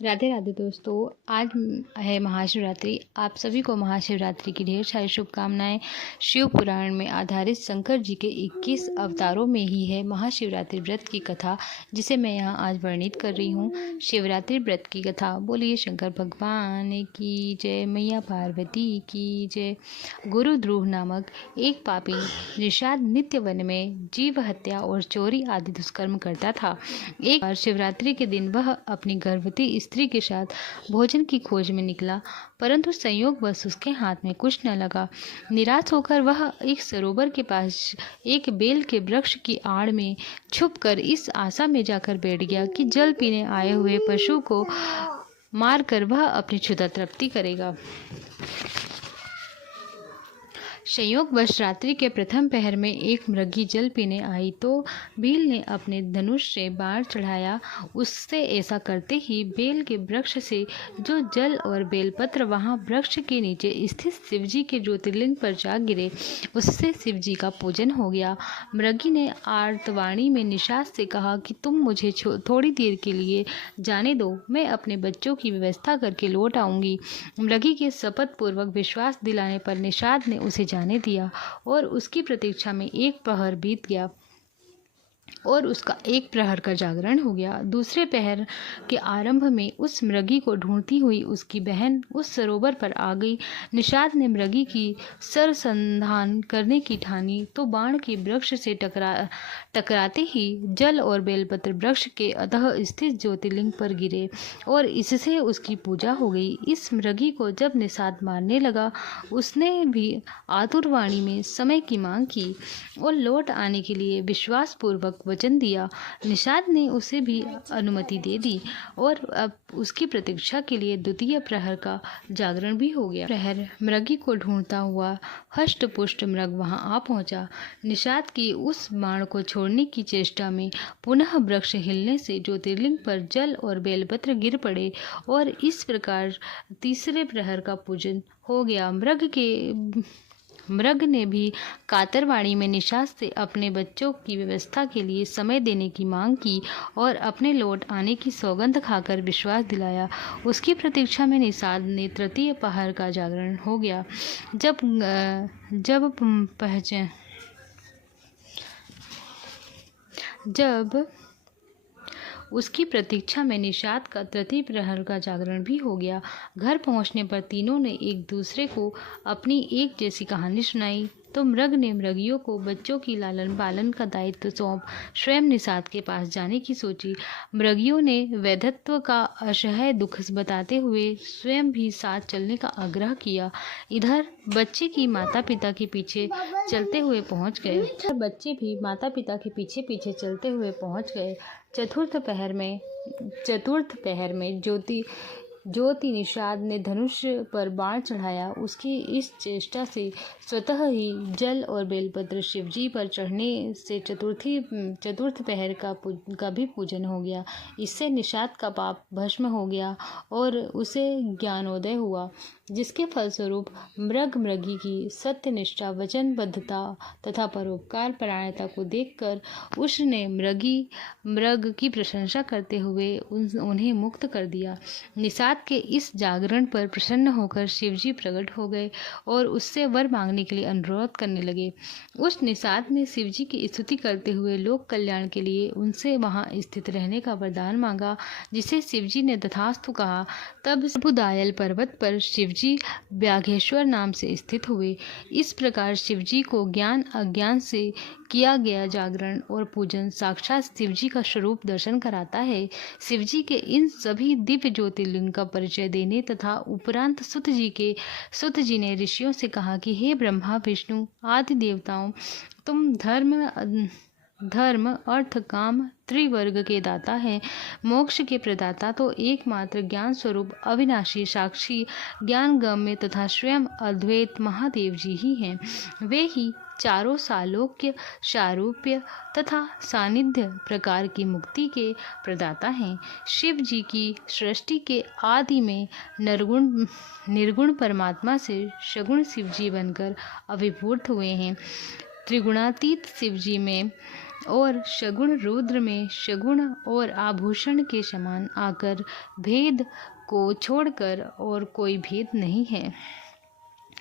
राधे राधे दोस्तों। आज है महाशिवरात्रि। आप सभी को महाशिवरात्रि की ढेर सारी शुभकामनाएं। शिव पुराण में आधारित शंकर जी के 21 अवतारों में ही है महाशिवरात्रि व्रत की कथा, जिसे मैं यहाँ आज वर्णित कर रही हूँ। शिवरात्रि व्रत की कथा। बोलिए शंकर भगवान की जय, मैया पार्वती की जय। गुरु ध्रुव नामक एक पापी निषाद नित्य वन में जीव हत्या और चोरी आदि दुष्कर्म करता था। एक बार शिवरात्रि के दिन वह अपनी गर्भवती स्त्री के साथ भोजन की खोज में निकला, परंतु संयोगवश उसके हाथ में कुछ न लगा। निराश होकर वह एक सरोवर के पास एक बेल के वृक्ष की आड़ में छुपकर इस आशा में जाकर बैठ गया कि जल पीने आए हुए पशु को मारकर वह अपनी क्षुधा तृप्ति करेगा। संयोगवश रात्रि के प्रथम पहर में एक मृगी जल पीने आई तो भील ने अपने धनुष से बाण चढ़ाया। उससे ऐसा करते ही बेल के वृक्ष से जो जल और बेलपत्र वहां वृक्ष के नीचे स्थित शिवजी के ज्योतिर्लिंग पर जा गिरे, उससे शिवजी का पूजन हो गया। मृगी ने आर्तवाणी में निषाद से कहा कि तुम मुझे थोड़ी देर के लिए जाने दो, मैं अपने बच्चों की व्यवस्था करके लौट आऊंगी। मृगी के शपथ पूर्वक विश्वास दिलाने पर निषाद ने उसे जाने दिया और उसकी प्रतीक्षा में एक प्रहर बीत गया और उसका एक प्रहर का जागरण हो गया। दूसरे पहर के आरंभ में उस मृगी को ढूंढती हुई उसकी बहन उस सरोवर पर आ गई। निषाद ने मृगी की सरसंधान करने की ठानी तो बाण के वृक्ष से टकराते ही जल और बेलपत्र वृक्ष के अधः स्थित ज्योतिर्लिंग पर गिरे और इससे उसकी पूजा हो गई। इस मृगी को जब निषाद मारने लगा, उसने भी आतुरवाणी में समय की मांग की और लौट आने के लिए विश्वास पूर्वक वचन दिया। निषाद ने उसे भी अनुमति दे दी और अब उसकी प्रतीक्षा के लिए द्वितीय प्रहर का जागरण भी हो गया। प्रहर मृगी को ढूंढता हुआ हष्ट पुष्ट मृग वहां आ पहुंचा। निषाद की उस बाण को छोड़ने की चेष्टा में पुनः वृक्ष हिलने से ज्योतिर्लिंग पर जल और बेलपत्र गिर पड़े और इस प्रकार तीसरे प्रहर का पूजन हो गया। मृग ने भी कातरवाणी में निषाद से अपने बच्चों की व्यवस्था के लिए समय देने की मांग की और अपने लौट आने की सौगंध खाकर विश्वास दिलाया। उसकी प्रतीक्षा में निषाद ने तृतीय पहर का जागरण हो गया। जब उसकी प्रतीक्षा में निषाद का तृतीय प्रहर का जागरण भी हो गया। घर पहुंचने पर तीनों ने एक दूसरे को अपनी एक जैसी कहानी सुनाई तो मृग ने मृगियों को बच्चों की लालन पालन का दायित्व सौंप स्वयं निषाद के पास जाने की सोची। मृगियों ने वैधत्व का असह्य दुख बताते हुए स्वयं भी साथ चलने का आग्रह किया। इधर बच्चे भी माता पिता के पीछे चलते हुए पहुंच गए। चतुर्थ पहर में ज्योति निषाद ने धनुष पर बाण चढ़ाया। उसकी इस चेष्टा से स्वतः ही जल और बेलपत्र शिवजी पर चढ़ने से चतुर्थ पहर का भी पूजन हो गया। इससे निषाद का पाप भस्म हो गया और उसे ज्ञानोदय हुआ, जिसके फलस्वरूप मृगी की सत्यनिष्ठा, वचनबद्धता तथा परोपकार परायणता को देखकर उसने मृग की प्रशंसा करते हुए उन्हें मुक्त कर दिया। निषाद के इस जागरण पर प्रसन्न होकर शिवजी प्रकट हो गए और उससे वर मांगने के लिए अनुरोध करने लगे। उस निषाद ने शिवजी की स्तुति करते हुए लोक कल्याण के लिए उनसे वहां स्थित रहने का वरदान मांगा, जिसे शिवजी ने तथास्तु कहा। तब बुदायल पर्वत पर शिवजी व्याघ्रेश्वर नाम से स्थित हुए। इस प्रकार शिवजी को ज्ञान अज्ञान से किया गया जागरण और पूजन साक्षात शिवजी का स्वरूप दर्शन कराता है। शिवजी के इन सभी दिव्य ज्योतिर्लिंग का परिचय देने तथा उपरांत सुत जी ने ऋषियों से कहा कि हे ब्रह्मा विष्णु आदि देवताओं, तुम धर्म अर्थ काम त्रिवर्ग के दाता है। मोक्ष के प्रदाता तो एकमात्र ज्ञान स्वरूप अविनाशी साक्षी ज्ञान गम्य तथा स्वयं अद्वैत महादेव जी ही हैं। वे ही चारों सालोक्य, सारूप्य तथा सानिध्य प्रकार की मुक्ति के प्रदाता हैं। शिव जी की सृष्टि के आदि में निर्गुण परमात्मा से सगुण शिव जी बनकर अभिभूत हुए हैं। त्रिगुणातीत शिव जी में और सगुण रुद्र में सगुण और आभूषण के समान आकर भेद को छोड़कर और कोई भेद नहीं है।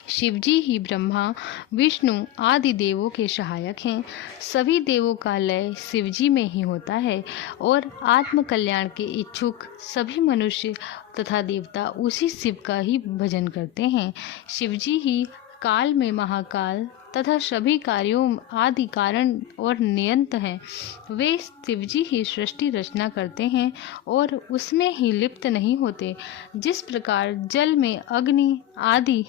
शिवजी ही ब्रह्मा विष्णु आदि देवों के सहायक हैं। सभी देवों का लय शिवजी में ही होता है और आत्म कल्याण के इच्छुक सभी मनुष्य तथा देवता उसी शिव का ही भजन करते हैं। शिवजी ही काल में महाकाल तथा सभी कार्यों आदि कारण और नियंत हैं। वे शिवजी ही सृष्टि रचना करते हैं और उसमें ही लिप्त नहीं होते। जिस प्रकार जल में अग्नि आदि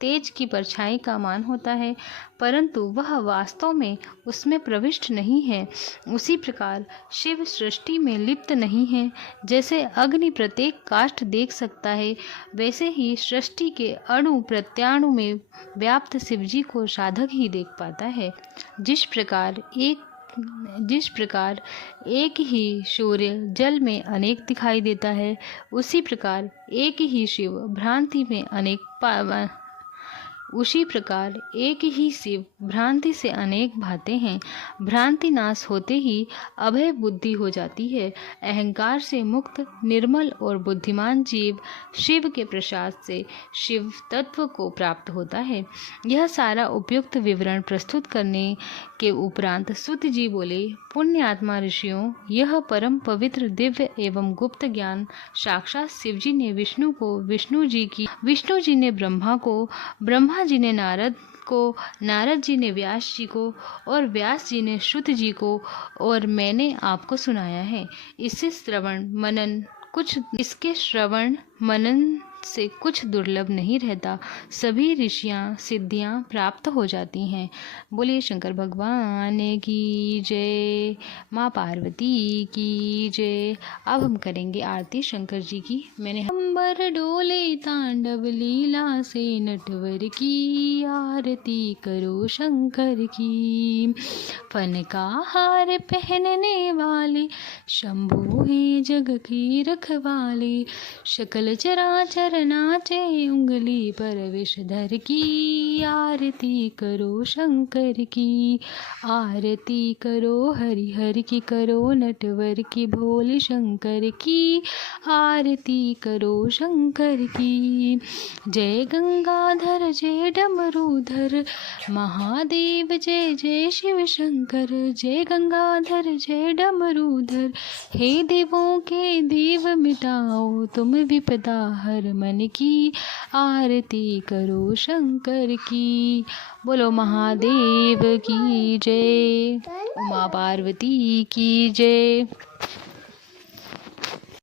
तेज की परछाई का मान होता है, परंतु वह वास्तव में उसमें प्रविष्ट नहीं है, उसी प्रकार शिव सृष्टि में लिप्त नहीं है। जैसे अग्नि प्रत्येक काष्ठ देख सकता है, वैसे ही सृष्टि के अणु प्रत्याणु में व्याप्त शिवजी को साधक ही देख पाता है। जिस प्रकार एक ही सूर्य जल में अनेक दिखाई देता है, उसी प्रकार एक ही शिव भ्रांति से अनेक भाते हैं। भ्रांति नाश होते ही अभय बुद्धि हो जाती है। अहंकार से मुक्त निर्मल और बुद्धिमान जीव शिव के प्रसाद से शिव तत्व को प्राप्त होता है। यह सारा उपयुक्त विवरण प्रस्तुत करने के उपरांत सुत जी बोले, पुण्य आत्मा ऋषियों, यह परम पवित्र दिव्य एवं गुप्त ज्ञान साक्षात शिव जी ने विष्णु को, विष्णु जी ने ब्रह्मा को, ब्रह्मा जी ने नारद को, नारद जी ने व्यास जी को और व्यास जी ने शुत जी को और मैंने आपको सुनाया है। इसके श्रवण मनन से कुछ दुर्लभ नहीं रहता। सभी ऋषियाँ सिद्धियाँ प्राप्त हो जाती हैं। बोलिए शंकर भगवान की जय, माँ पार्वती की जय। अब हम करेंगे आरती शंकर जी की। मैंने अंबर डोले तांडव लीला से नटवर की, आरती करो शंकर की। फन का हार पहनने वाले शंभु ही जग की रखवाले, सकल चराचर नाचे उंगली पर विषधर की। आरती करो शंकर की, आरती करो हरि हरि की, करो नटवर की भोले शंकर की। आरती करो शंकर की। जय गंगाधर जय डमरूधर महादेव, जय जय शिव शंकर। जय गंगाधर जय डमरूधर, हे देवों के देव मिटाओ तुम विपदा हर मन की। आरती करो शंकर की। बोलो महादेव की जय, उमा पार्वती की जय।